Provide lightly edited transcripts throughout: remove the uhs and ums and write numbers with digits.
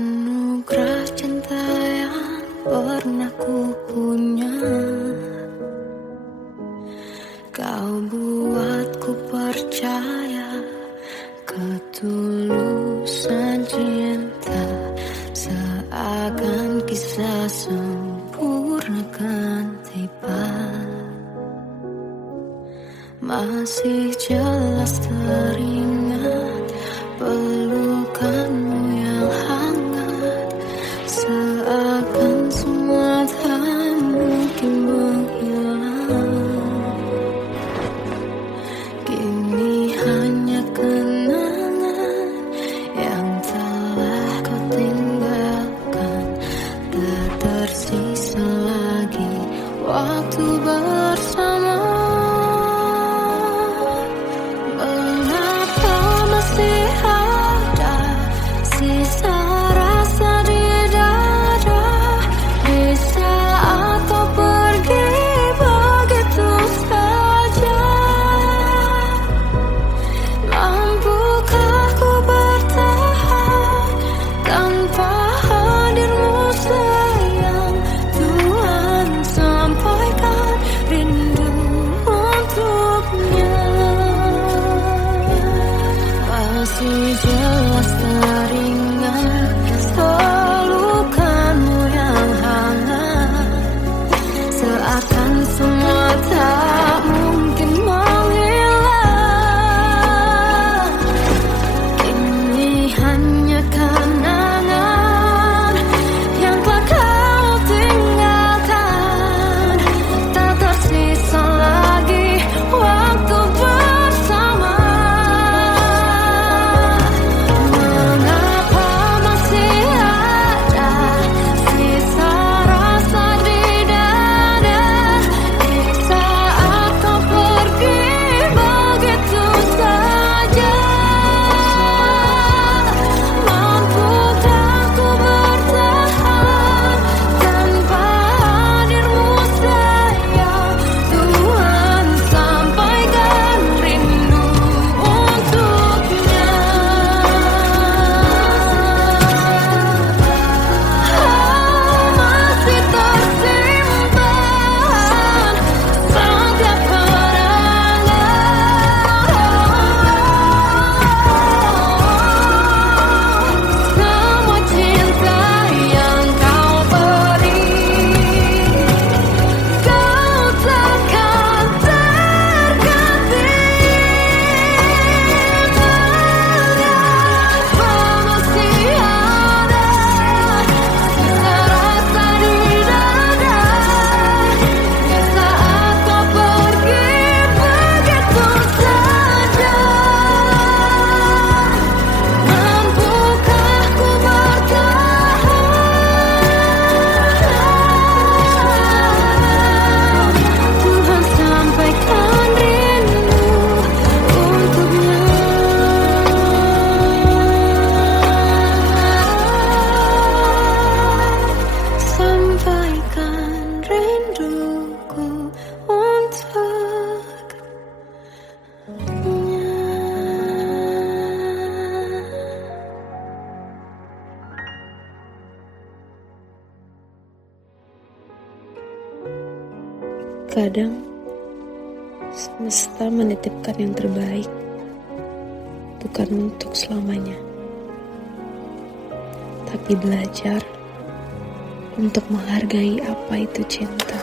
Anugerah cinta yang pernah ku punya, kau buatku percaya ketulusan cinta, seakan kisah sempurna kan tiba. Masih jelas teringat pelukanmu yang hangat, seakan semua tak mungkin menghilang. Kini hanya kenangan yang telah kau tinggalkan, tak tersisa lagi waktu bersama. Masih jelas teringat pelukanmu yang hangat, seakan semua tak mungkin menghilang. Kini hanya kenangan yang telah kau tinggalkan, tak tersisa lagi waktu bersama. Kadang semesta menitipkan yang terbaik, bukan untuk selamanya, tapi belajar untuk menghargai apa itu cinta.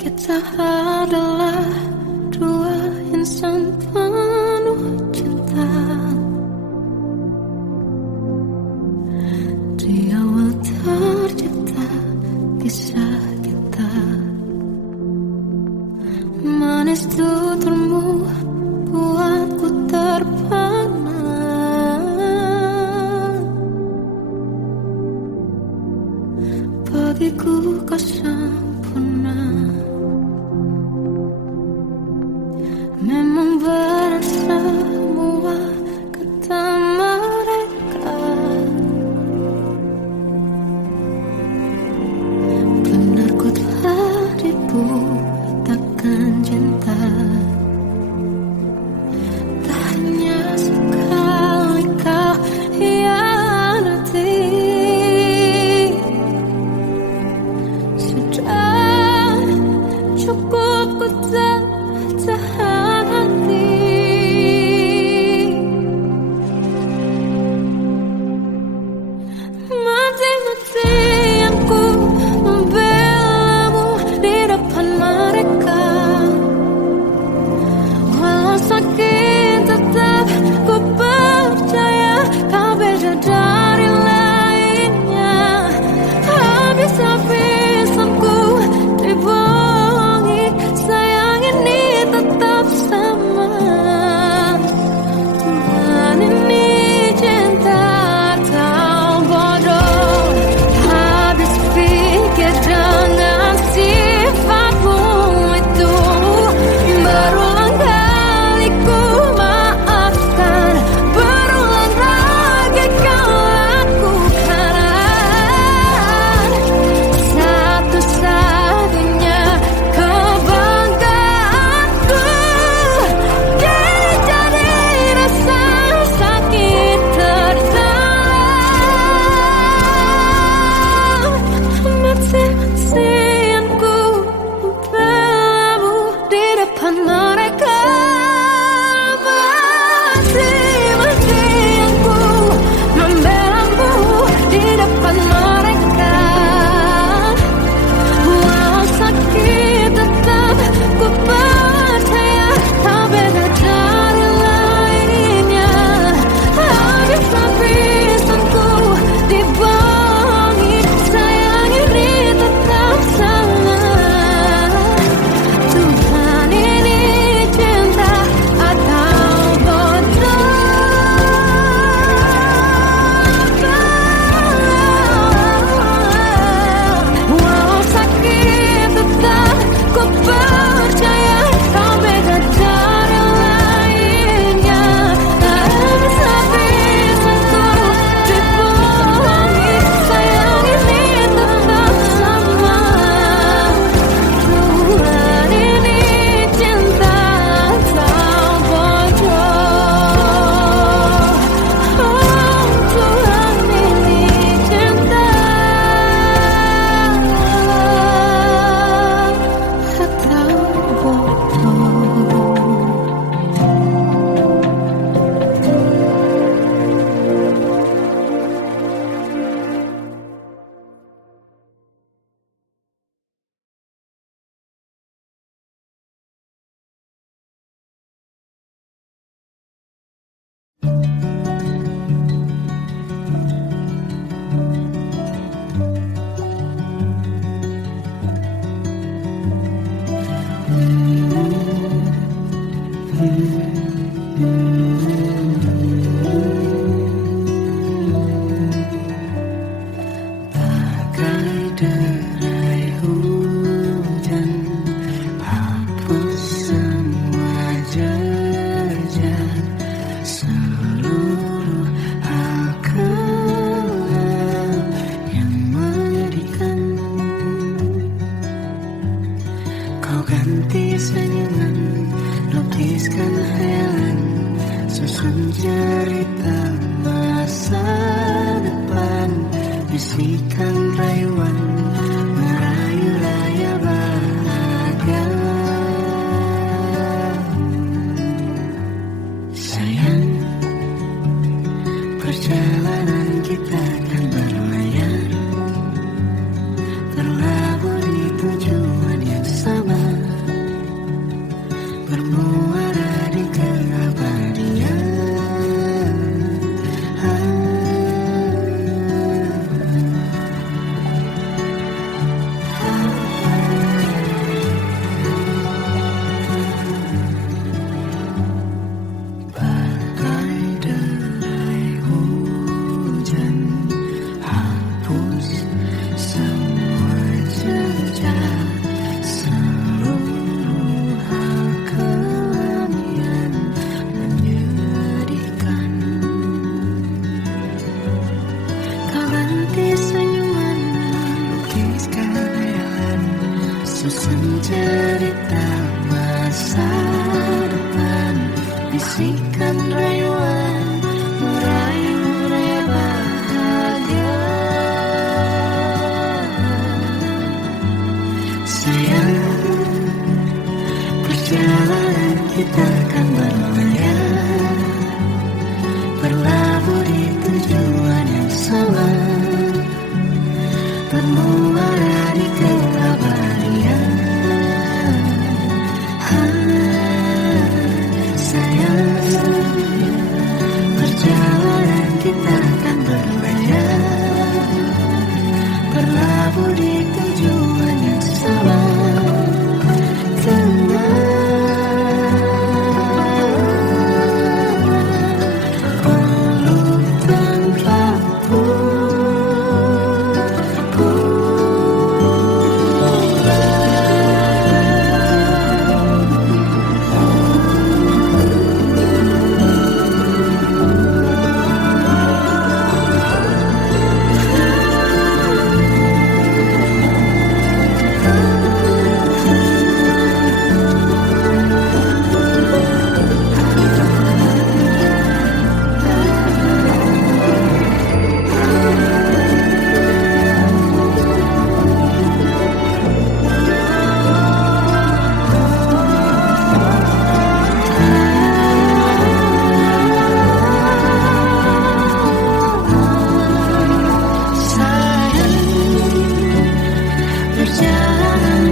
Kita adalah dua insan penuh cinta. Di awal tercipta kisah kita, manis tuturmu buatku terpana. Bagiku kau sempurna. Memang berat semua kata mereka, benar ku telah dibutakan cinta. Tak hanya sekali kau hianati, sudah cukup ku tak tahan hati. Mati-matian ku membelamu di depan mereka. Walau sakit tetap ku percaya kau beda dari lainnya. Habis-habisan ku dibohongi, sayang ini tetap sama. Tuhan ini cinta atau bodoh. Habis pikir dengan sifatmu itu, berulang kali ku maafkan, berulang lagi kau lakukan. Satu-satunya kebanggaanku, kini jadi rasa sakit terdalam. Mati-matian ku membelamu di depan mereka. Mati-matian ku membelamu di depan mereka. Walau sakit tetap ku percaya kau beda dari lainnya. Habis-habisan ku dibohongi, sayang ini tetap sama. Tuhan ini cinta atau bodoh. Walau sakit tetap ku percaya kau beda dari lainnya. Habis-habisan ku dibohongi, sayang ini tetap sama. Tuhan ini cinta atau bodoh. Oh, Tuhan ini cinta atau bodoh. Bagai derai hujan, hapus semua jejak, seluruh hal kelam yang menyedihkan. Kau ganti senyuman, lukiskan hayalan, susun cerita masa depan, bisikan rayuan bosan cerita masa depan, bisikan rayuan merayu raya bahagia. Sayang, perjalanan kita akan berlayar, berlabuh di tujuan yang sama, bermuara di keabadian. Sayang, perjalanan kita akan berlayar, berlabuh di tujuan yang sama.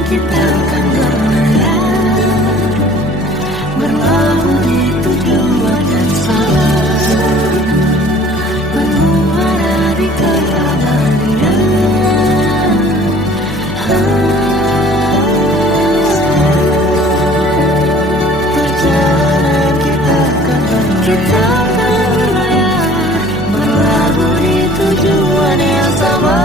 Kita akan berlayar, berlabuh di tujuan yang sama, bermuara di keabadian. Perjalanan kita akan berlayar, berlabuh di tujuan yang sama.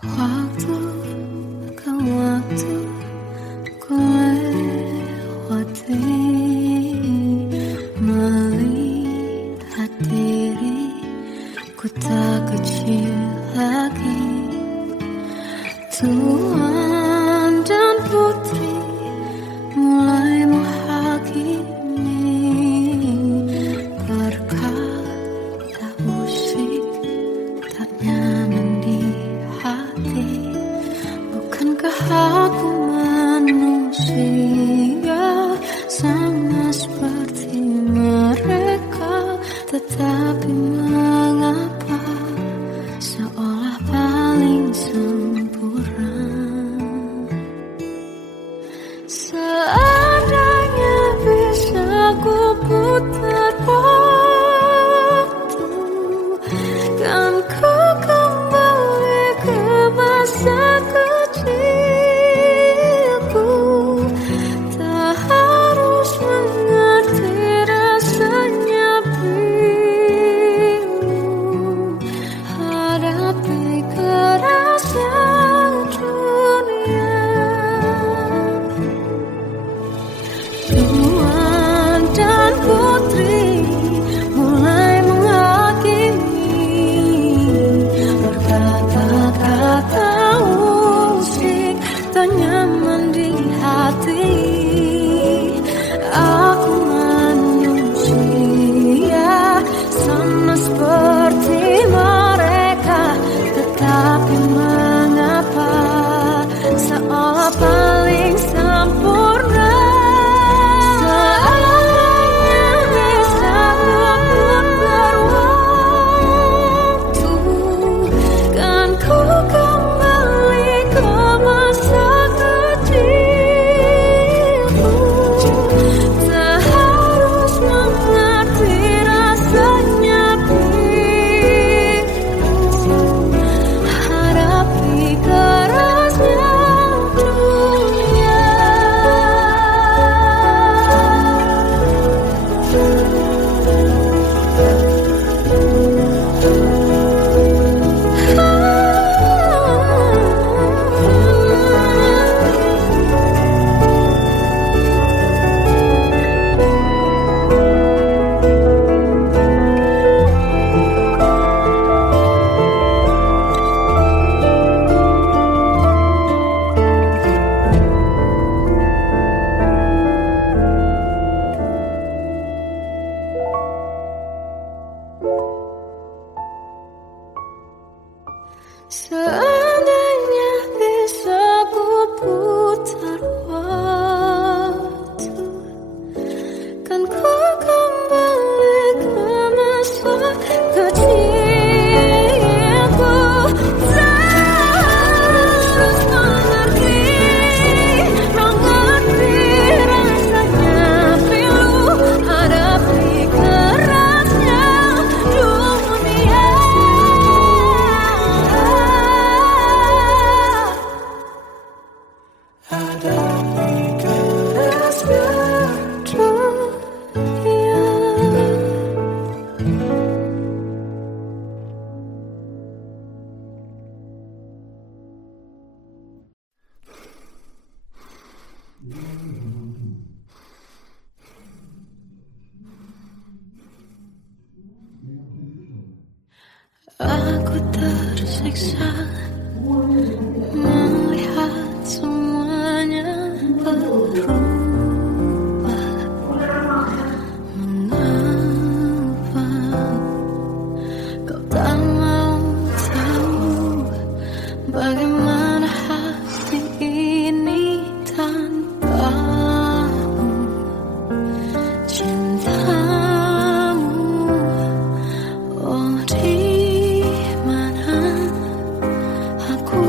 Waktu ke waktu ku lewati, melihat diri ku tak kecil lagi. Tuan dan putri mulai menghakimi, berkata musik tak nyaman di hati. Bukankah aku manusia sama seperti mereka? Tetapi mengapa seolah paling sempurna? Seandainya bisa ku putar waktu, kan ku kembali ke masa kecilku. Tak harus mengerti rasanya pilu, hadapi kerasnya dunia. Tuan dan putri mulai menghakimi, berkata-kata musik tak nyaman di hati. Aku manusia sama seperti mereka, tetapi Seandainya bisa ku putar waktu, kan ku kembali ke masa kecilku. Terus mengerti rasanya pilu, hadapi kerasnya dunia. Hadapi kerasnya dunia. Aku tersiksa melihat semuanya berubah. Mengapa kau tak mau tahu bagaimana hati ini tanpamu? Cintamu, oh di mana aku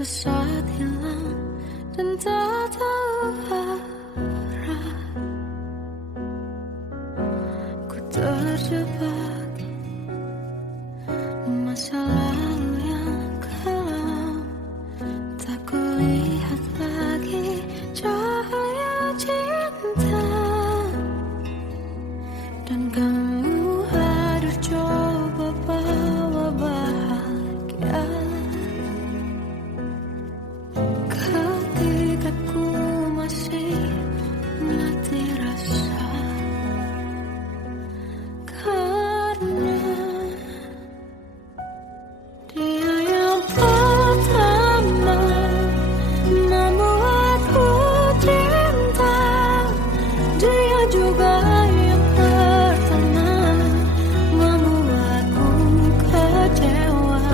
sesaat hilang dan tak tahu arah. Ku terjebak masa lalu yang kelam, tak kulihat lagi cahaya cinta. Dan kamu hadir coba bawa bahagia ketika ku masih mati rasa. Karena dia yang pertama membuatku cinta, dia juga yang pertama membuatku kecewa.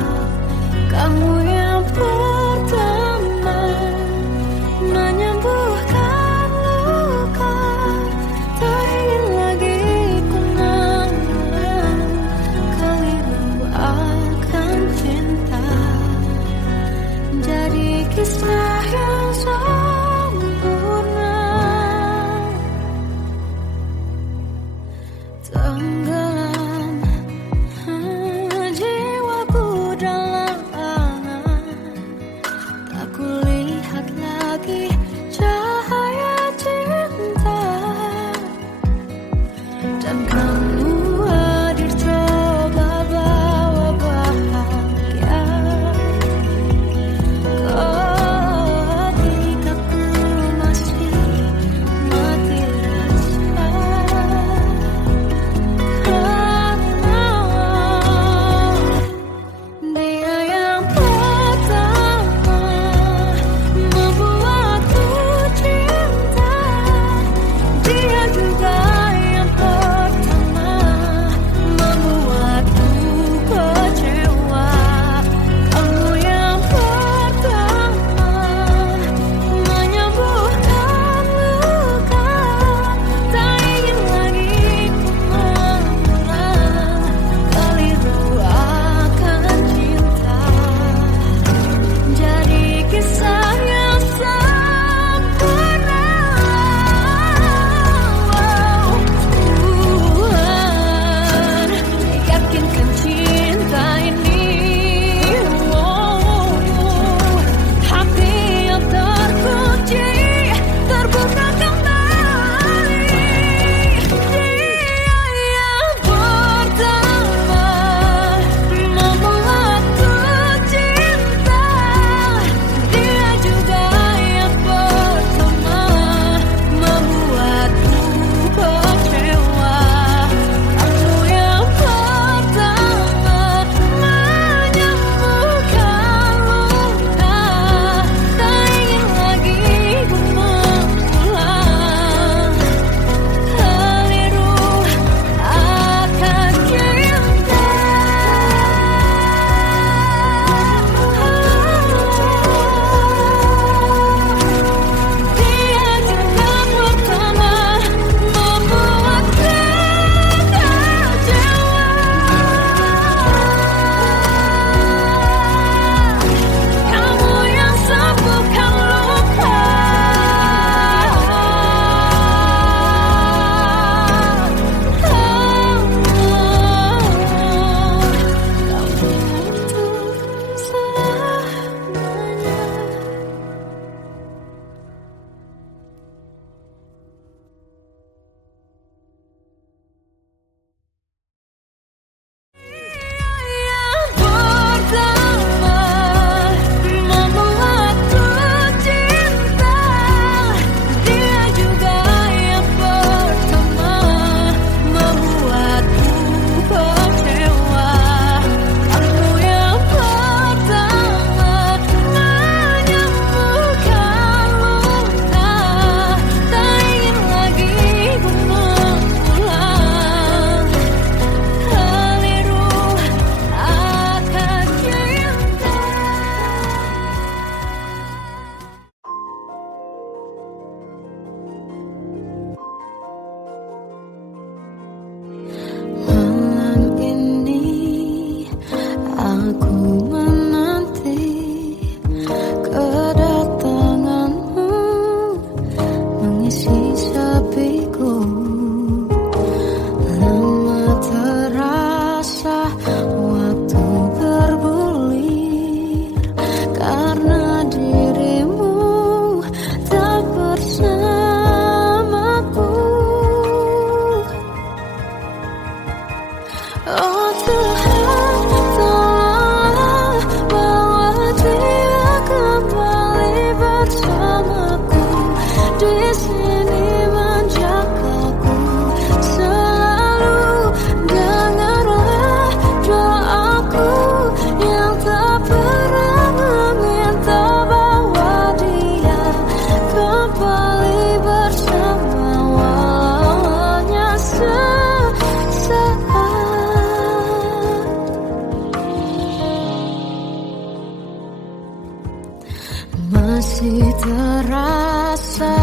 Masih terasa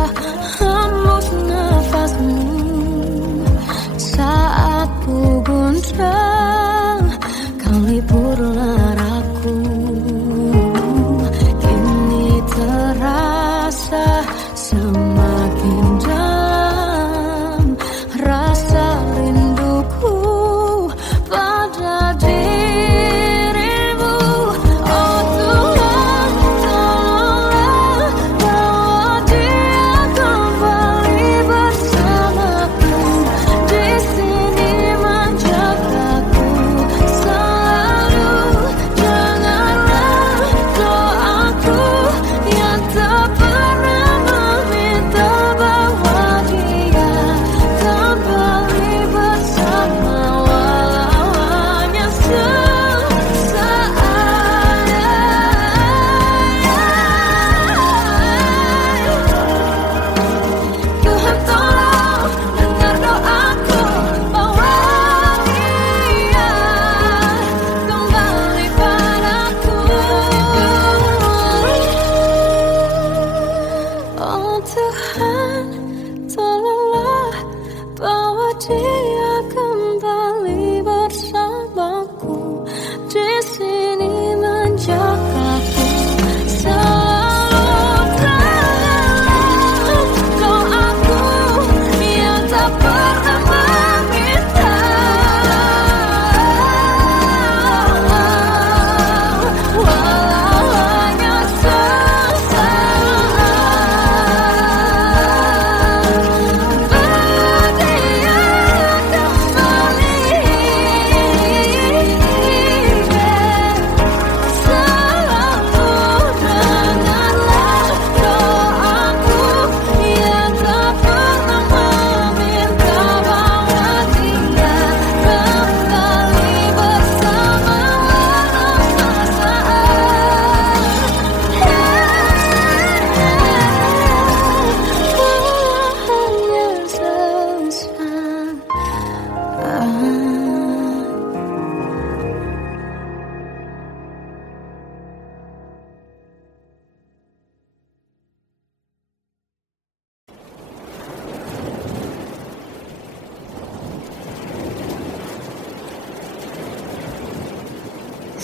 hembus nafasmu saat ku guncang kau lipurlah aku. Kini terasa semakin dalam rasa rinduku pada dirimu. Oh Tuhan, tolonglah bawa dia kembali bersamaku. Di sini menjagaku selalu. Janganlah doaku yang tak pernah meminta bawa dia kembali bersama, walau hanya sesaat. Tuhan tolong dengar doaku, bawa dia kembali padaku. Oh Tuhan, tolonglah bawa dia kembali bersamaku. Di sini menjagaku selalu. Doaku yang tak pernah meminta, walau hanya sesaat. Berdia kembali selalu. Dengarlah doaku yang tak pernah meminta bawa dia kembali bersama, walau sesaat.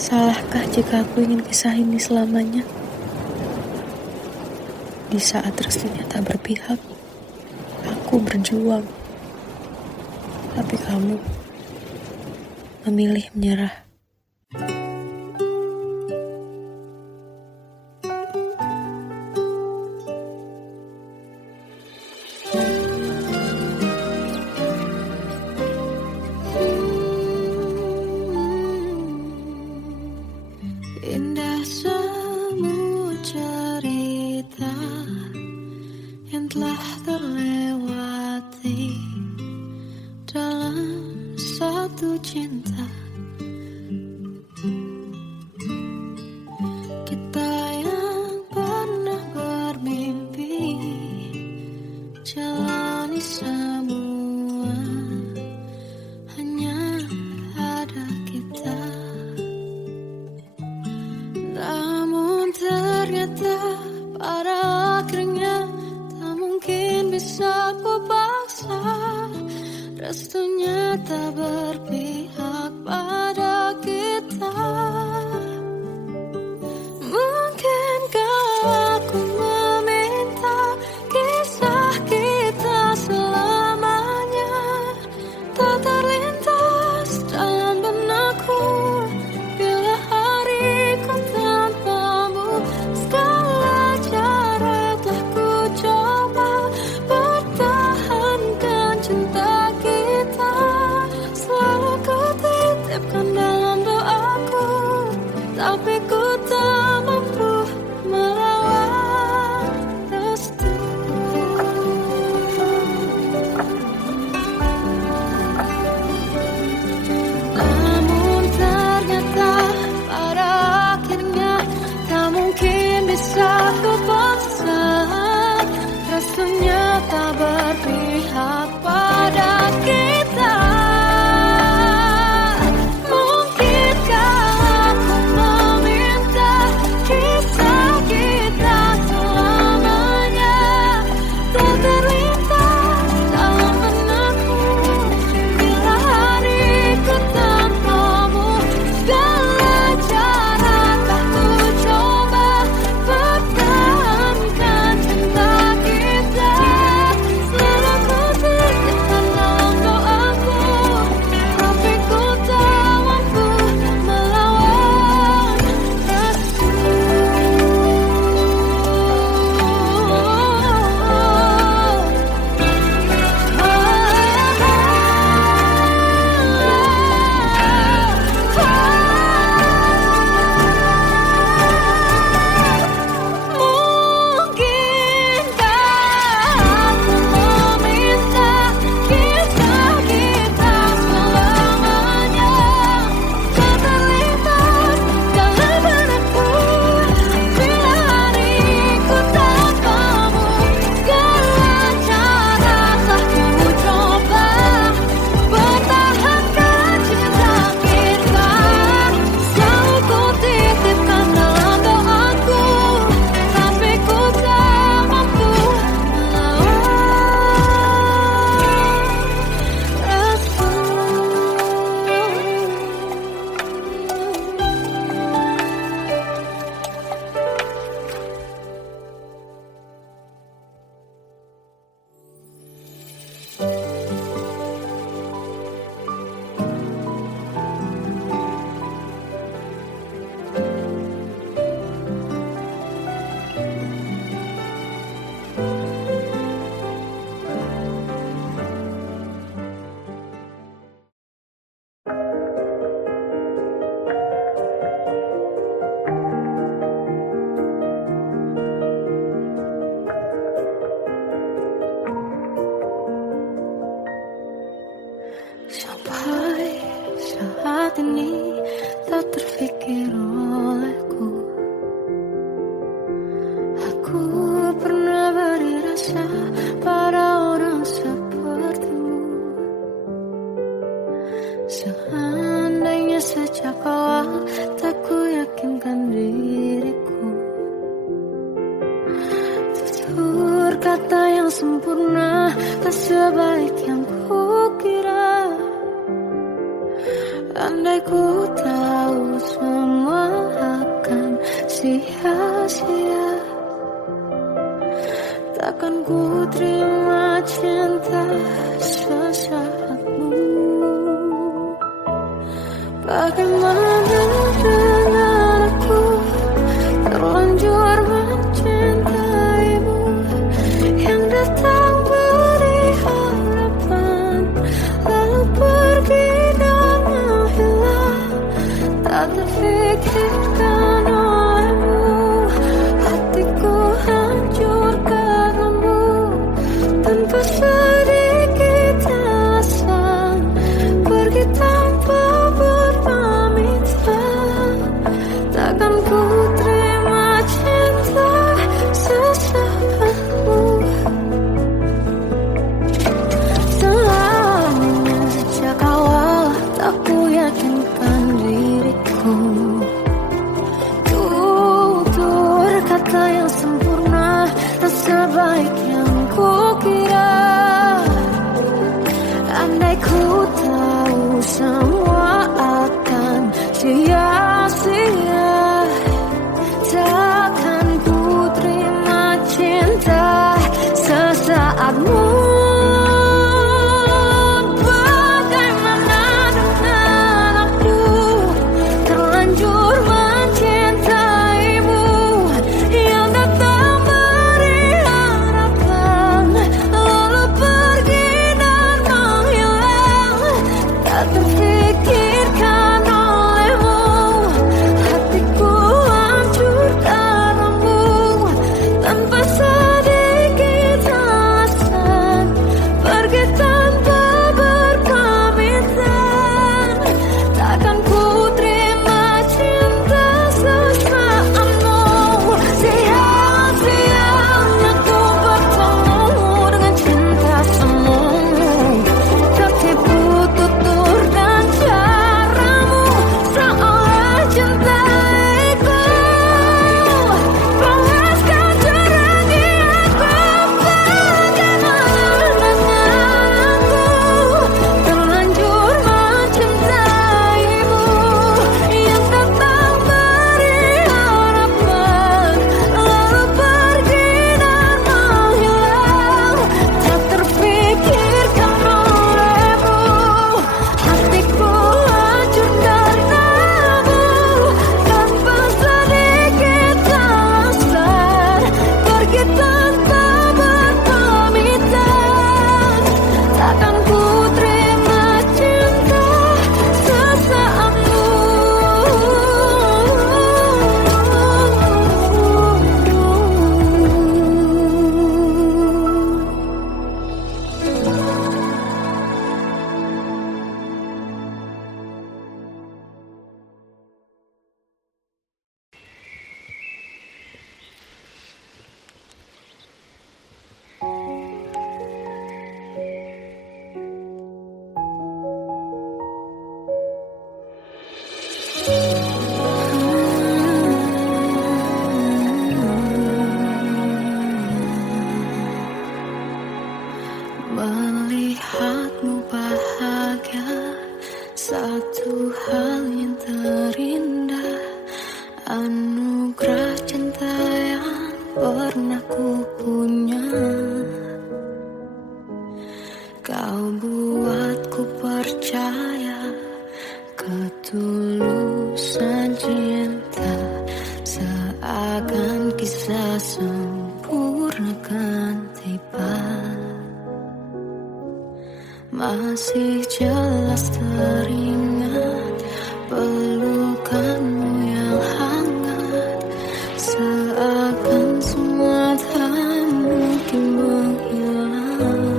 Salahkah jika aku ingin kisah ini selamanya? Di saat restunya tak berpihak, aku berjuang. Tapi kamu memilih menyerah. Indah semua cerita yang telah terlewati dalam satu cinta. Kita yang pernah bermimpi jalani semua, hanya ada kita. Namun ternyata pada akhirnya tak mungkin bisa ku paksa. Restunya tak berpihak pada kita. Mungkinkah aku meminta kisah kita selamanya tak terlintas dalam benakku bila hariku tanpamu. Segala cara telah ku coba pertahankan cinta kita. Selalu ku titipkan yang sempurna, tak sebaik yang kukira. Andai ku tahu semua akan sia-sia, takkan ku terima cinta sesaatmu. Bagaimana dengan aku, terlanjur mencintaimu, yang datang beri harapan, lalu pergi dan menghilang. Tak terfikirkan olehmu, hatiku hancur karenamu, tanpa sedikit alasan, pergi tanpa berpamitan. Takkan ku terima cinta sesaatmu. Selamanya sejak awal tak ku yakinkan diriku, tutur kata yang sempurna, tak sebaik yang kukira. Andai ku tahu semua akan sia-sia, takkan ku terima cinta sesaatmu. Bagaimana dengan aku, terlanjur mencintaimu, yang datang beri harapan, lalu pergi dan menghilang. Tak terfikirkan olehmu, hatiku hancur karenamu, tanpa sedikit alasan, pergi tanpa berpamitan. Takkan ku terima cinta sesaatmu. Sia-sianya ku bertemu dengan cinta semu, tertipu tutur dan caramu, seolah cintaiku panaskan cerahi aku. Bagaimana dengan aku, terlanjur mencintaimu, yang datang beri harapan, lalu pergi dan menghilang. Tak terfikirkan olehmu, hatiku hancur karenamu, tanpa sedikit alasan, pergi tanpa berpamitan. Takkan ku terima cinta sesaatmu. Melihatmu bahagia, satu hal yang terindah, anugerah cinta yang pernah ku punya. Kau buatku percaya ketulusan cinta, seakan kisah sempurna kan tiba. Masih jelas teringat pelukanmu yang hangat, seakan semua tak mungkin menghilang.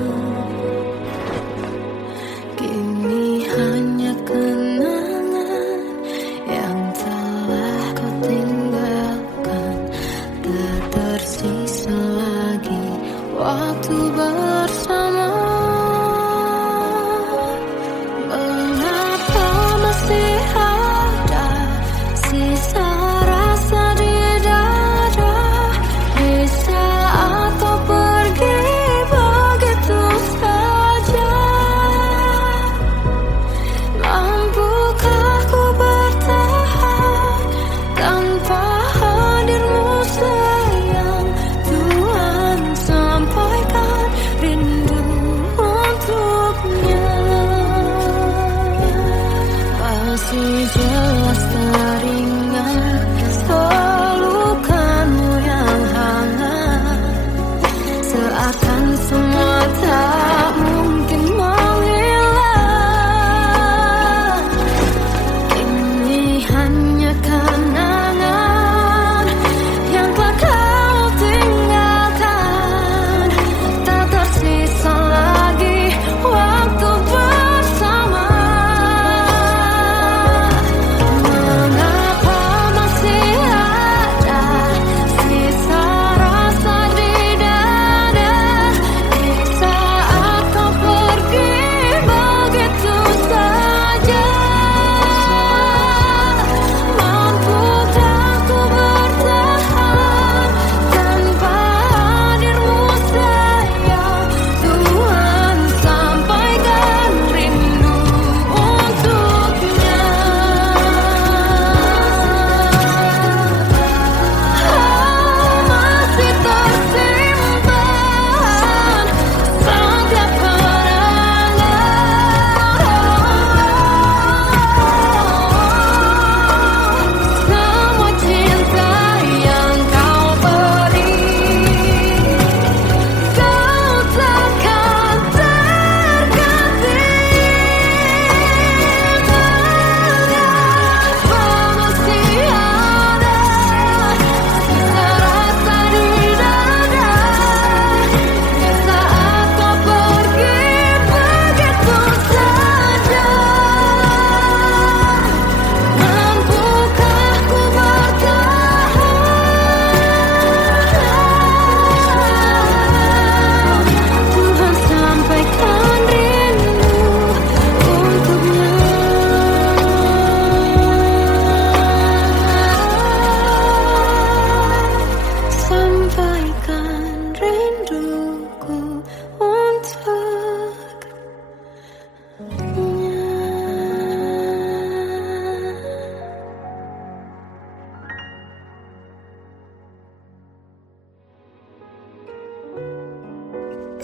Kini hanya kenangan yang telah kau tinggalkan, tak tersisa lagi waktu bersama. Mengapa masih ada sisa rasa di dada, di saat kau pergi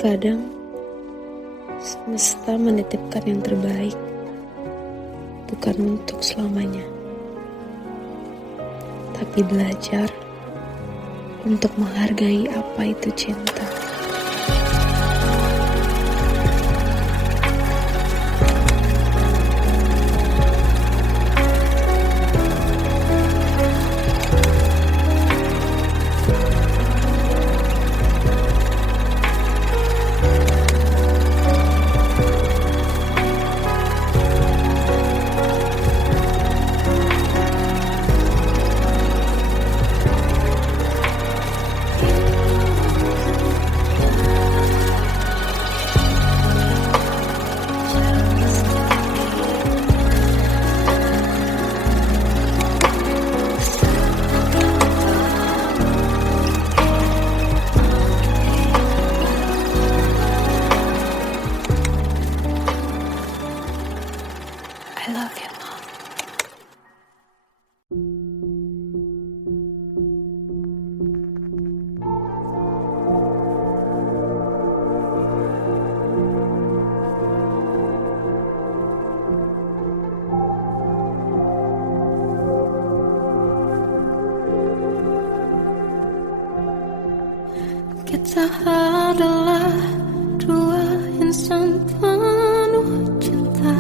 Terkadang semesta menitipkan yang terbaik, bukan untuk selamanya, tapi belajar untuk menghargai apa itu cinta. I love you, Mom. Kita adalah dua insan penuh cinta.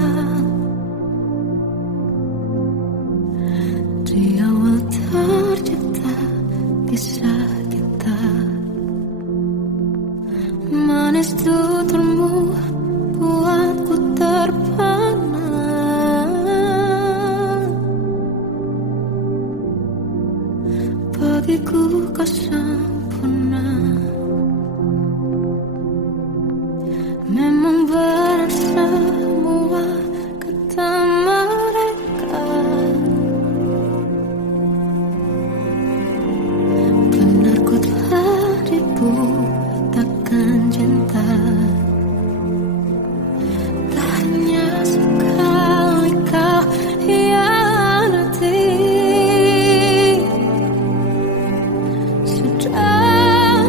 Di awal tercipta kisah kita, manis tuturmu buatku terpana. Bagiku kau sempurna. Memang benar semua kata mereka, benar ku telah dibutakan cinta. Tak hanya sekali kau hianati, sudah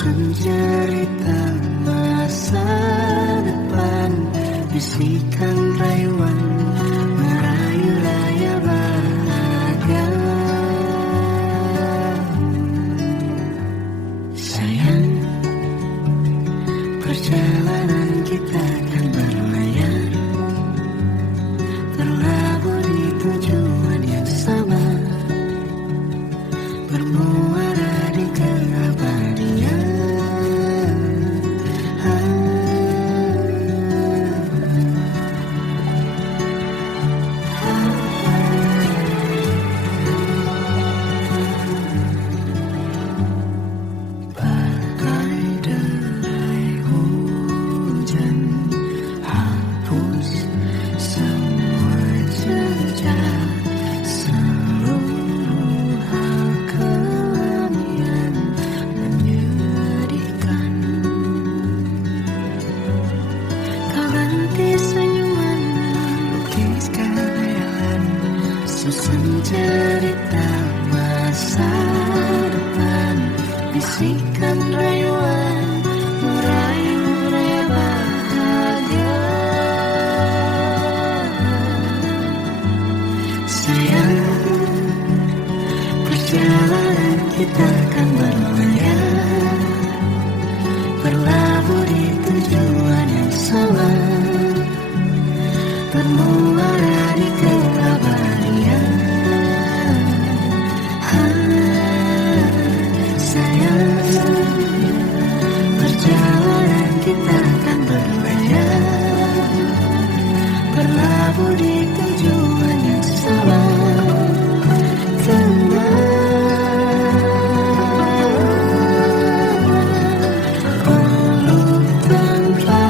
Susun cerita masa depan, bisikan rayuan merayu raya bahagia. Sayang, perjalanan kita akan berlayar, terlabur di tujuan yang sama, bermuara di keabadian. Bagai derai hujan, hapus semua jejak, seluruh hal kelam yang menyedihkan. Kau ganti senyuman, lukiskan khayalan, susun cerita masa depan, bisikan rayuan merayu raya bahagia. Sayang, perjalanan kita akan berlayar, berlabuh di tujuan yang sama, bermuara di keabadian. Sayang, perjalanan kita akan berlayar, berlabuh di tujuan yang sama, peluk tanpa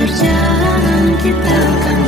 perjalanan kita akan